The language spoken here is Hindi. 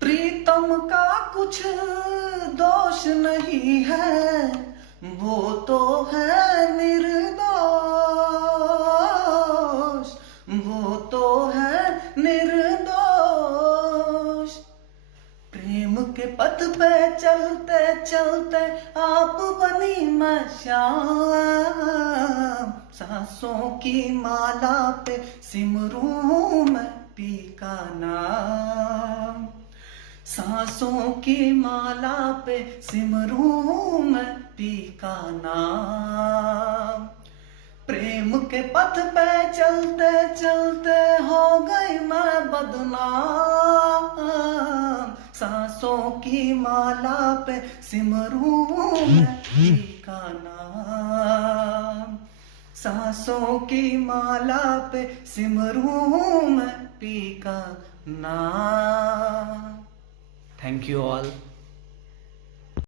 प्रीतम का कुछ दोष नहीं है, वो तो है निर्दोष, वो तो है निर्दोष। प्रेम के पथ पे चलते चलते आप बनी मैं श्याम, सांसों की माला पे सिमरूं मैं पी का नाम, सांसों की माला पे सिमरूं मैं पी का नाम। प्रेम के पथ पे चलते चलते हो गई मैं बदनाम, सांसों की माला पे सिमरूं मैं पी का नाम, सांसों की माला पे सिमरूं मैं पी का नाम। Thank you all.